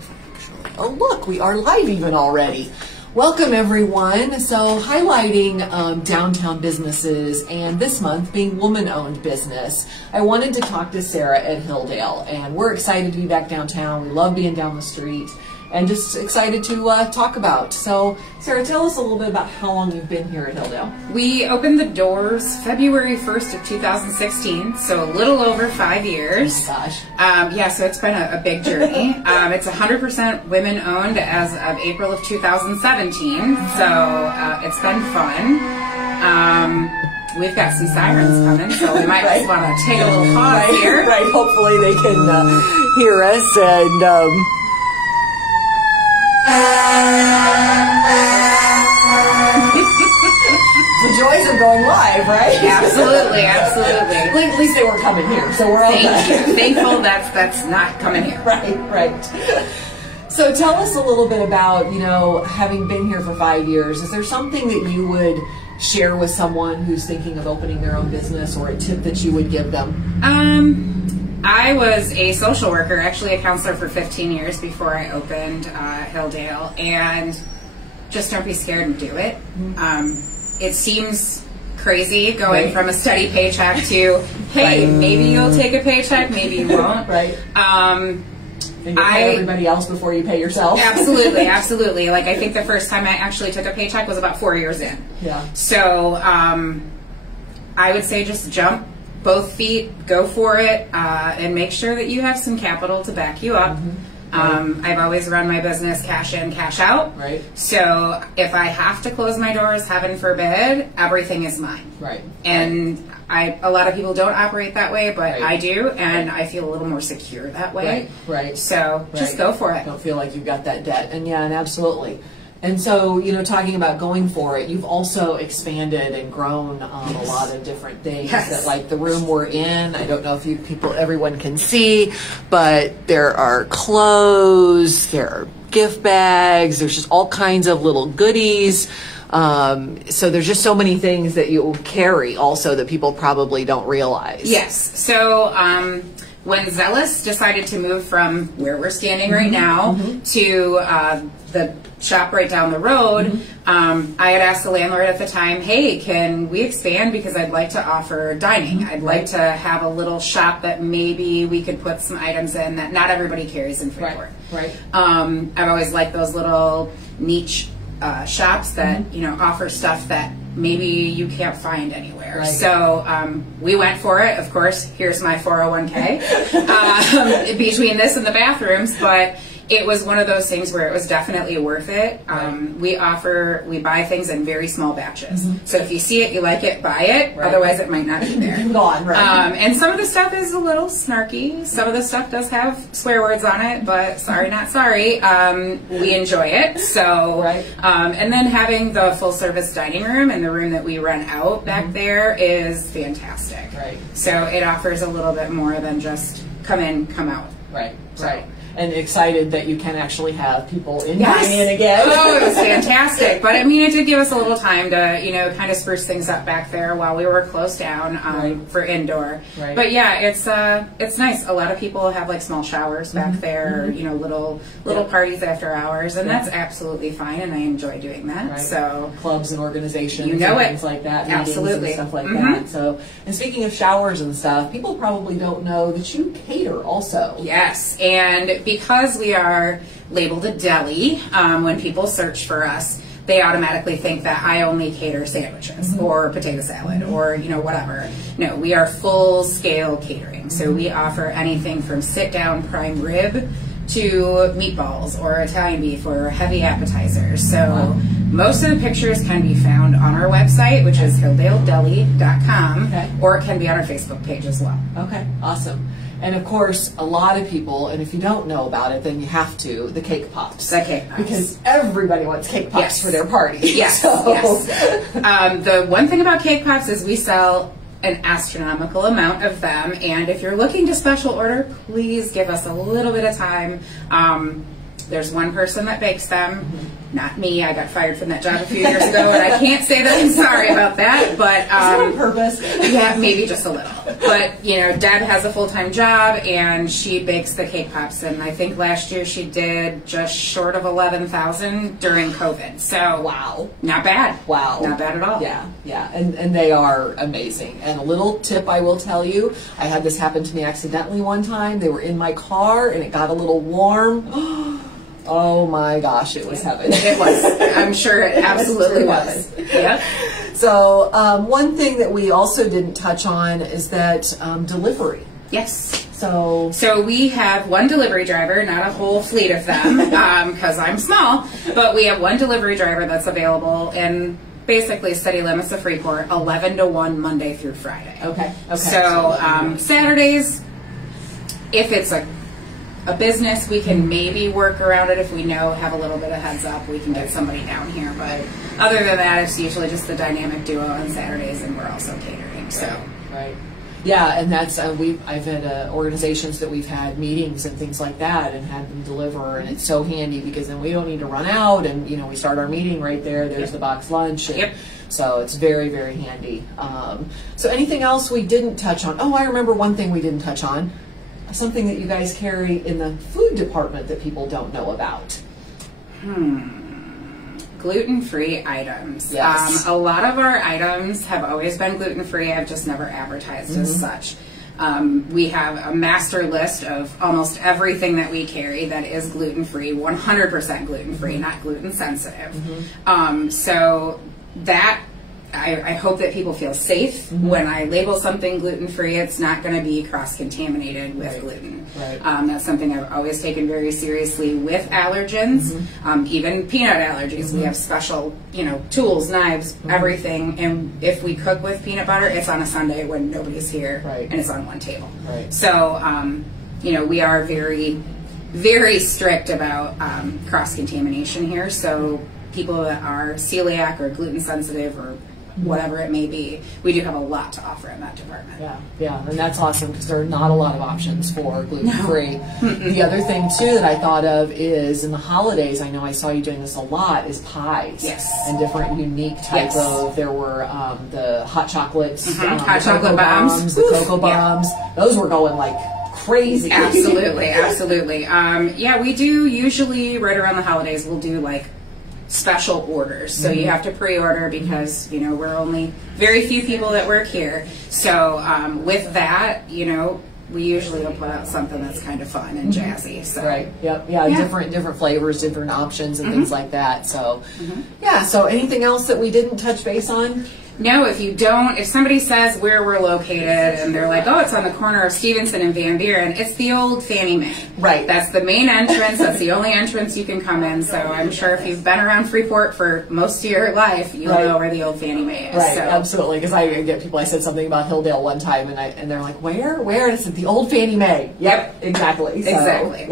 live, actually. Oh, look, we are live even already. Welcome, everyone. So, highlighting downtown businesses, and this month being woman-owned business. I wanted to talk to Sarah at Hilldale, and we're excited to be back downtown. We love being down the street, and just excited to talk about. So, Sarah, tell us a little bit about how long you've been here at Hilldale. We opened the doors February 1st of 2016, so a little over 5 years. Oh my gosh. Yeah, so it's been a big journey. It's 100% women-owned as of April of 2017, so it's been fun. We've got some sirens coming, so we might just want to take a little pause here. Right, hopefully they can hear us, and... the joys of going live, right? Absolutely, absolutely. At least they were coming here, so we're all thankful that's not coming here. Right, right. So tell us a little bit about, having been here for 5 years. Is there something that you would share with someone who's thinking of opening their own business, or a tip that you would give them? I was a social worker, actually a counselor for 15 years before I opened Hilldale, and just don't be scared and do it. It seems crazy going from a steady paycheck to, hey, maybe you'll take a paycheck, maybe you won't. Right. And you pay everybody else before you pay yourself. Absolutely, absolutely. Like, I think the first time I actually took a paycheck was about 4 years in. Yeah. So I would say just jump both feet, go for it, and make sure that you have some capital to back you up. I've always run my business cash in, cash out. Right. So if I have to close my doors, heaven forbid, everything is mine. Right. And a lot of people don't operate that way, but I do, and I feel a little more secure that way. Right. So just go for it. Don't feel like you've got that debt. And absolutely. And so, talking about going for it, you've also expanded and grown a lot of different things. Yes. That, like the room we're in, I don't know if everyone can see, but there are clothes, there are gift bags, there's just all kinds of little goodies. So there's just so many things that you carry also that people probably don't realize. Yes. So when Zealous decided to move from where we're standing right now to the shop right down the road, I had asked the landlord at the time, hey, can we expand, because I'd like to offer dining. I'd like to have a little shop that maybe we could put some items in that not everybody carries in Freeport. Right. I've always liked those little niche shops that offer stuff that maybe you can't find anywhere. Right. So we went for it. Of course, here's my 401k between this and the bathrooms, but it was one of those things where it was definitely worth it. We buy things in very small batches. So if you see it, you like it, buy it. Right. Otherwise, it might not be there. Gone, right. And some of the stuff is a little snarky. Some of the stuff does have swear words on it, but sorry, not sorry. We enjoy it. So, and then having the full service dining room and the room that we rent out back there is fantastic. Right. So it offers a little bit more than just come in, come out. Right. So. Right. And excited that you can actually have people in again. Oh, it was fantastic. But I mean, it did give us a little time to, kind of spruce things up back there while we were closed down for indoor. Right. But yeah, it's nice. A lot of people have like small showers back there, little parties after hours, and that's absolutely fine. And I enjoy doing that. Right. So clubs and organizations, and things like that, absolutely, and stuff like that. So, and speaking of showers and stuff, people probably don't know that you cater also. Yes, and because we are labeled a deli, when people search for us, they automatically think that I only cater sandwiches or potato salad or whatever. No, we are full scale catering. So we offer anything from sit down prime rib to meatballs or Italian beef or heavy appetizers. So most of the pictures can be found on our website, which is hilldaledeli.com, or it can be on our Facebook page as well. Okay, awesome. And of course, a lot of people, and if you don't know about it, then you have to, the cake pops. The cake pops. Because everybody wants cake pops for their party. Yes, yes. The one thing about cake pops is we sell an astronomical amount of them, and if you're looking to special order, please give us a little bit of time. there's one person that bakes them, not me. I got fired from that job a few years ago, and I can't say that I'm sorry about that. But is that on purpose? yeah, maybe just a little. But Deb has a full-time job, and she bakes the cake pops. And I think last year she did just short of 11,000 during COVID. So wow, not bad. Wow, not bad at all. Yeah, yeah, and they are amazing. And a little tip I will tell you: I had this happen to me accidentally one time. They were in my car, and it got a little warm. Oh my gosh, it was heaven. It was. I'm sure it absolutely was. Yeah. So one thing that we also didn't touch on is that delivery. Yes. So we have one delivery driver, not a whole fleet of them, because I'm small, but we have one delivery driver that's available in basically city limits of Freeport, 11 to 1 Monday through Friday. Okay. So Saturdays, if it's a business, we can maybe work around it if we have a little bit of heads up, we can get somebody down here. But other than that, it's usually just the dynamic duo on Saturdays, and we're also catering. So right. Yeah, and that's I've had organizations that we've had meetings and things like that, and had them deliver, and it's so handy because then we don't need to run out, and we start our meeting right there. There's the box lunch. And so it's very, very handy. So anything else we didn't touch on? Oh, I remember one thing we didn't touch on. Something that you guys carry in the food department that people don't know about. Gluten-free items. Yes. A lot of our items have always been gluten-free. I've just never advertised as such. We have a master list of almost everything that we carry that is gluten-free, 100% gluten-free, not gluten-sensitive. So that I hope that people feel safe when I label something gluten-free. It's not going to be cross-contaminated with gluten. Right. That's something I've always taken very seriously with allergens, even peanut allergies. We have special, tools, knives, everything. And if we cook with peanut butter, it's on a Sunday when nobody's here, and it's on one table. Right. So, we are very, very strict about cross-contamination here. So people that are celiac or gluten-sensitive or whatever it may be, we do have a lot to offer in that department. Yeah, and that's awesome because there are not a lot of options for gluten-free. The other thing too that I thought of is in the holidays, I know I saw you doing this a lot, is pies. Yes. And different unique type of, there were the hot chocolates, hot chocolate bombs, the cocoa bombs. Those were going like crazy. Absolutely, absolutely. We do usually right around the holidays, we'll do like special orders. So you have to pre-order because, we're only very few people that work here. So with that, we usually will put out something that's kind of fun and jazzy. So. Right. Yep. Yeah. Different flavors, different options, and things like that. So, So anything else that we didn't touch base on? No, if somebody says where we're located and they're like, oh, it's on the corner of Stevenson and Van Buren, it's the old Fannie Mae. Right. That's the main entrance. That's the only entrance you can come in. So I'm sure if you've been around Freeport for most of your life, you'll know where the old Fannie Mae is. Right, so. Absolutely. Because I get people, I said something about Hilldale one time, and they're like, where? Where? And I said, the old Fannie Mae. Yep, exactly. So, exactly.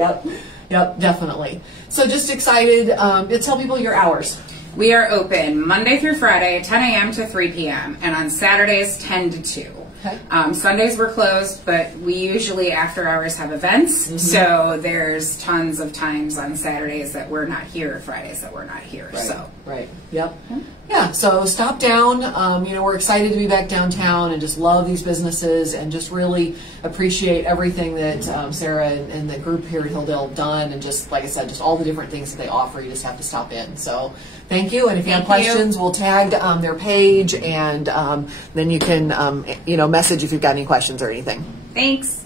Yep, definitely. So just excited. Tell people your hours. We are open Monday through Friday, 10 a.m. to 3 p.m., and on Saturdays, 10 to 2. Okay. Sundays we're closed, but we usually after hours have events, so there's tons of times on Saturdays that we're not here, or Fridays that we're not here. Right. Yep. Yeah. So stop down. We're excited to be back downtown and just love these businesses and just really appreciate everything that Sarah and the group here at Hilldale have done, and just like I said, just all the different things that they offer. You just have to stop in. So thank you. And if you have questions, we'll tag their page, and then you can message if you've got any questions or anything. Thanks.